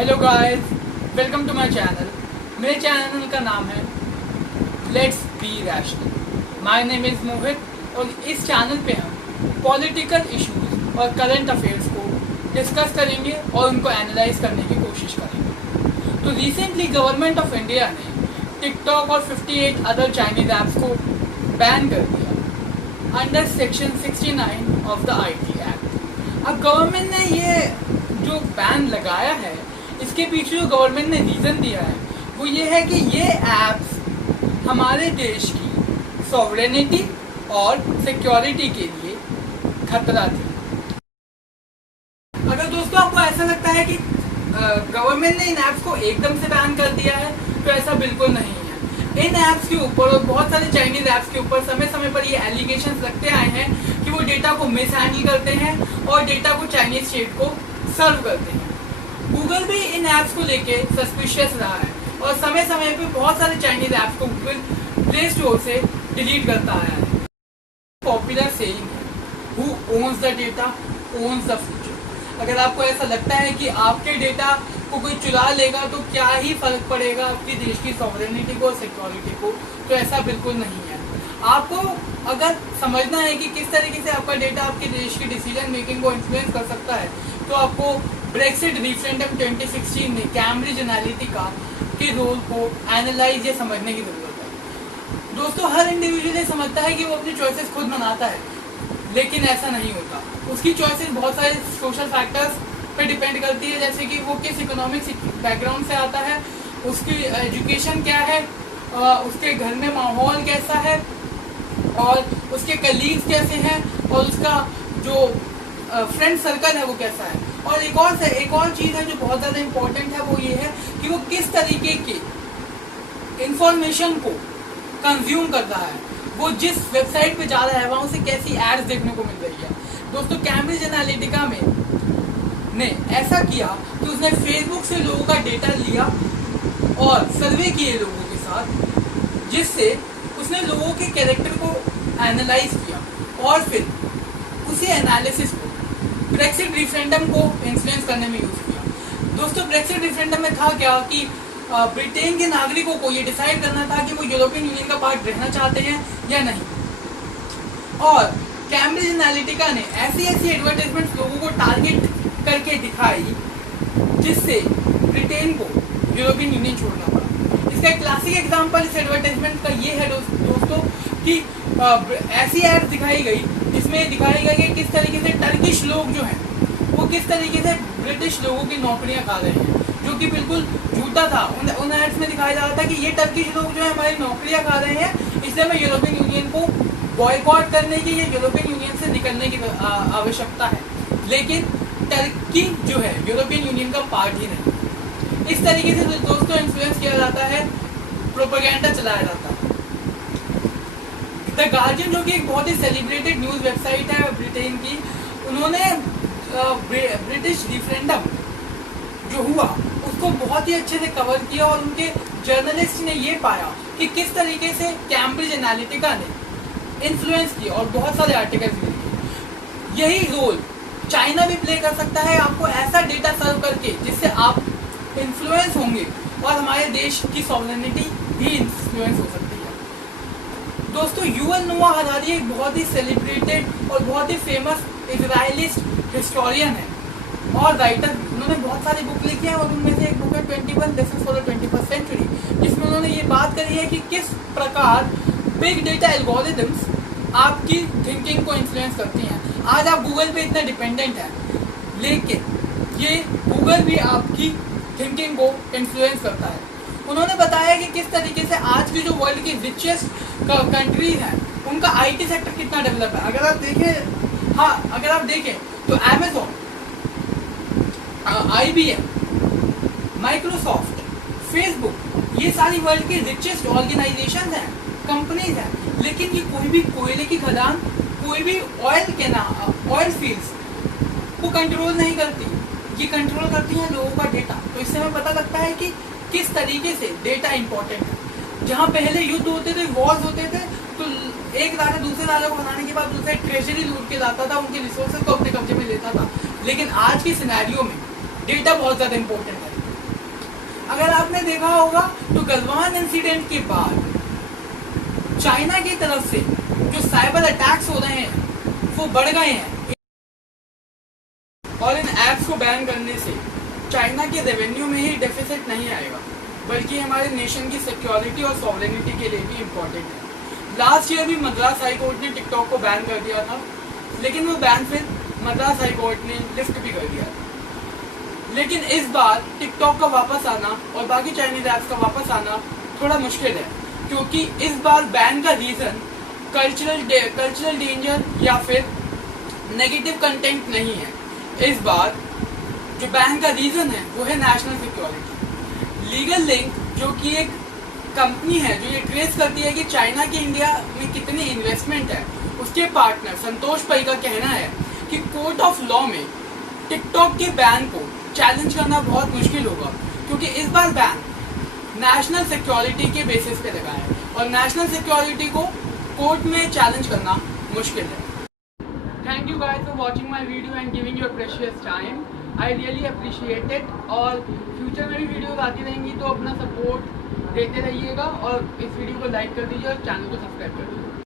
Hello guys, welcome to my channel. मेरे channel का नाम है let's be rational. My name is Mohit और इस चैनल पे हम पॉलिटिकल इश्यूज और करंट अफेयर्स को डिस्कस करेंगे और उनको एनालाइज करने की कोशिश करेंगे। तो रिसेंटली गवर्नमेंट ऑफ इंडिया ने टिकटॉक और 58 अदर चाइनीज ऐप्स को बैन कर दिया under section 69 of the IT act. अब गवर्नमेंट ने ये जो बैन लगाया है, इसके पीछे जो गवर्नमेंट ने रीज़न दिया है वो ये है कि ये ऐप्स हमारे देश की सॉवरेनिटी और सिक्योरिटी के लिए खतरा थी। अगर दोस्तों आपको ऐसा लगता है कि गवर्नमेंट ने इन ऐप्स को एकदम से बैन कर दिया है, तो ऐसा बिल्कुल नहीं है। इन ऐप्स के ऊपर और बहुत सारे चाइनीज ऐप्स के ऊपर समय समय पर ये एलिगेशंस लगते आए हैं कि वो डेटा को मिस हैंडल करते हैं और डेटा को चाइनीज स्टेट को सर्व करते हैं। गूगल भी इन ऐप्स को लेके सस्पिशियस रहा है और समय समय पे बहुत सारे चाइनीज ऐप्स को गूगल प्ले स्टोर से डिलीट करता आया है। पॉपुलर सेइंग है, who owns the data owns the future. अगर आपको ऐसा लगता है कि आपके डेटा को कोई चुरा लेगा तो क्या ही फर्क पड़ेगा आपके देश की सॉवरेनिटी को और सिक्योरिटी को, तो ऐसा बिल्कुल नहीं है। आपको अगर समझना है कि किस तरीके से आपका डेटा आपके देश की डिसीजन मेकिंग को इन्फ्लुएंस कर सकता है, तो आपको ब्रेक्सिट रिफरेंडम 2016 में कैम्ब्रिज एनालिटिका के रोल को एनालाइज या समझने की जरूरत है। दोस्तों, हर इंडिविजुअल ये समझता है कि वो अपनी चॉइसेस खुद बनाता है, लेकिन ऐसा नहीं होता। उसकी चॉइसेस बहुत सारे सोशल फैक्टर्स पे डिपेंड करती है, जैसे कि वो किस इकोनॉमिक बैकग्राउंड से आता है, उसकी एजुकेशन क्या है, उसके घर में माहौल कैसा है और उसके कलीग्स कैसे हैं और उसका जो फ्रेंड सर्कल है वो कैसा है। और एक और चीज़ है जो बहुत ज़्यादा इम्पोर्टेंट है, वो ये है कि वो किस तरीके के इंफॉर्मेशन को कंज्यूम कर रहा है, वो जिस वेबसाइट पे जा रहा है वहाँ उसे कैसी एड्स देखने को मिल रही है। दोस्तों, कैम्ब्रिज एनालिटिका में ने ऐसा किया कि उसने फेसबुक से लोगों का डेटा लिया और सर्वे किए लोगों के साथ, जिससे उसने लोगों के कैरेक्टर को एनालाइज किया और फिर उसी एनालिसिस को ब्रेक्सिट रिफरेंडम को इन्फ्लुएंस करने में यूज किया। दोस्तों, ब्रेक्सिट रिफरेंडम में था क्या कि ब्रिटेन के नागरिकों को ये डिसाइड करना था कि वो यूरोपियन यूनियन का पार्ट रहना चाहते हैं या नहीं। और कैम्ब्रिज एनालिटिका ने ऐसी एडवर्टाइजमेंट लोगों को टारगेट करके दिखाई जिससे ब्रिटेन को यूरोपियन यूनियन छोड़ना पड़ा। इसका एक क्लासिक एग्जांपल इस एडवर्टाइजमेंट का ये है दोस्तों कि ऐसी एड दिखाई गई जिसमें दिखाई गई कि किस तरीके से टर्किश लोग जो हैं वो किस तरीके से ब्रिटिश लोगों की नौकरियां खा रहे हैं, जो कि बिल्कुल झूठा था। उन एड्स में दिखाया जा रहा था कि ये टर्किश लोग जो है हमारी नौकरियां खा रहे हैं, इसलिए हमें यूरोपियन यूनियन को बॉयकॉट करने की या यूरोपियन यूनियन से निकलने की आवश्यकता है। लेकिन टर्की जो है यूरोपियन यूनियन का पार्ट ही नहीं। इस तरीके से दोस्तों इन्फ्लुएंस किया जाता है, प्रोपेगेंडा चलाया जाता है। द गार्जियन, जो कि एक बहुत ही सेलिब्रेटेड न्यूज़ वेबसाइट है ब्रिटेन की, उन्होंने ब्रिटिश रिफरेंडम जो हुआ उसको बहुत ही अच्छे से कवर किया और उनके जर्नलिस्ट ने ये पाया कि किस तरीके से कैम्ब्रिज एनालिटिका ने इन्फ्लुएंस किया और बहुत सारे आर्टिकल्स भी लिखे। यही रोल चाइना भी प्ले कर सकता है, आपको ऐसा डेटा सर्व करके जिससे आप इन्फ्लुएंस होंगे और हमारे देश की सॉवरेनिटी भी इन्फ्लुएंस हो सकती है। दोस्तों, युवल नोआ हरारी एक बहुत ही सेलिब्रेटेड और बहुत ही फेमस इजरायलिस्ट हिस्टोरियन है और राइटर। उन्होंने बहुत सारी बुक लिखी है और उनमें से एक बुक है 21 lessons for the 21st century, जिसमें उन्होंने ये बात करी है कि किस प्रकार बिग डेटा एल्गोरिथम्स आपकी थिंकिंग को इन्फ्लुएंस करती हैं। आज आप गूगल पे इतना डिपेंडेंट हैं, लेकिन ये गूगल भी आपकी थिंकिंग को इन्फ्लुएंस करता है। उन्होंने बताया कि किस तरीके से आज की जो वर्ल्ड की रिचेस्ट कंट्रीज हैं उनका IT सेक्टर कितना डेवलप है। अगर आप देखें तो अमेज़न, IBM, माइक्रोसॉफ्ट, फेसबुक, ये सारी वर्ल्ड की रिचेस्ट ऑर्गेनाइजेशन हैं, कंपनीज हैं, लेकिन ये कोई भी कोयले की खदान, कोई भी ऑयल फील्ड्स को कंट्रोल नहीं करती। ये कंट्रोल करती हैं लोगों का डेटा। तो इससे हमें पता लगता है कि किस तरीके से डेटा इंपॉर्टेंट है। जहाँ पहले युद्ध होते थे, वॉर्स होते थे, तो एक राजा दूसरे राजा को बनाने के बाद दूसरे ट्रेजरी लूट के लाता था, उनके रिसोर्सेज को अपने कब्जे में लेता था। लेकिन आज की सिनेरियो में डेटा बहुत ज़्यादा इंपॉर्टेंट है। अगर आपने देखा होगा तो गलवान इंसिडेंट के बाद चाइना की तरफ से जो साइबर अटैक्स हो रहे हैं वो बढ़ गए हैं, और इन ऐप्स को बैन करने से चाइना के रेवेन्यू में ही डेफिसिट नहीं आएगा, बल्कि हमारे नेशन की सिक्योरिटी और सॉवरेनिटी के लिए भी इम्पोर्टेंट है। लास्ट ईयर भी मद्रास हाई कोर्ट ने टिकटॉक को बैन कर दिया था, लेकिन वो बैन फिर मद्रास हाई कोर्ट ने लिफ्ट भी कर दिया था। लेकिन इस बार टिकटॉक का वापस आना और बाकी चाइनीज ऐप्स का वापस आना थोड़ा मुश्किल है, क्योंकि इस बार बैन का रीज़न कल्चरल डेंजर या फिर नेगेटिव कंटेंट नहीं है। इस बार जो बैन का रीज़न है वो है नेशनल सिक्योरिटी। लीगल लिंक जो कि एक कंपनी है जो ये ट्रेस करती है कि चाइना की इंडिया में कितनी इन्वेस्टमेंट है, उसके पार्टनर संतोष पै का कहना है कि कोर्ट ऑफ लॉ में टिकटॉक के बैन को चैलेंज करना बहुत मुश्किल होगा, क्योंकि इस बार बैन नेशनल सिक्योरिटी के बेसिस पे लगा है और नेशनल सिक्योरिटी को कोर्ट में चैलेंज करना मुश्किल है। Thank you guys for watching my video and giving your precious time, I really appreciate it. और फ्यूचर में भी वीडियोस आती रहेंगी तो अपना सपोर्ट देते रहिएगा और इस वीडियो को लाइक कर दीजिए और चैनल को सब्सक्राइब कर दीजिए।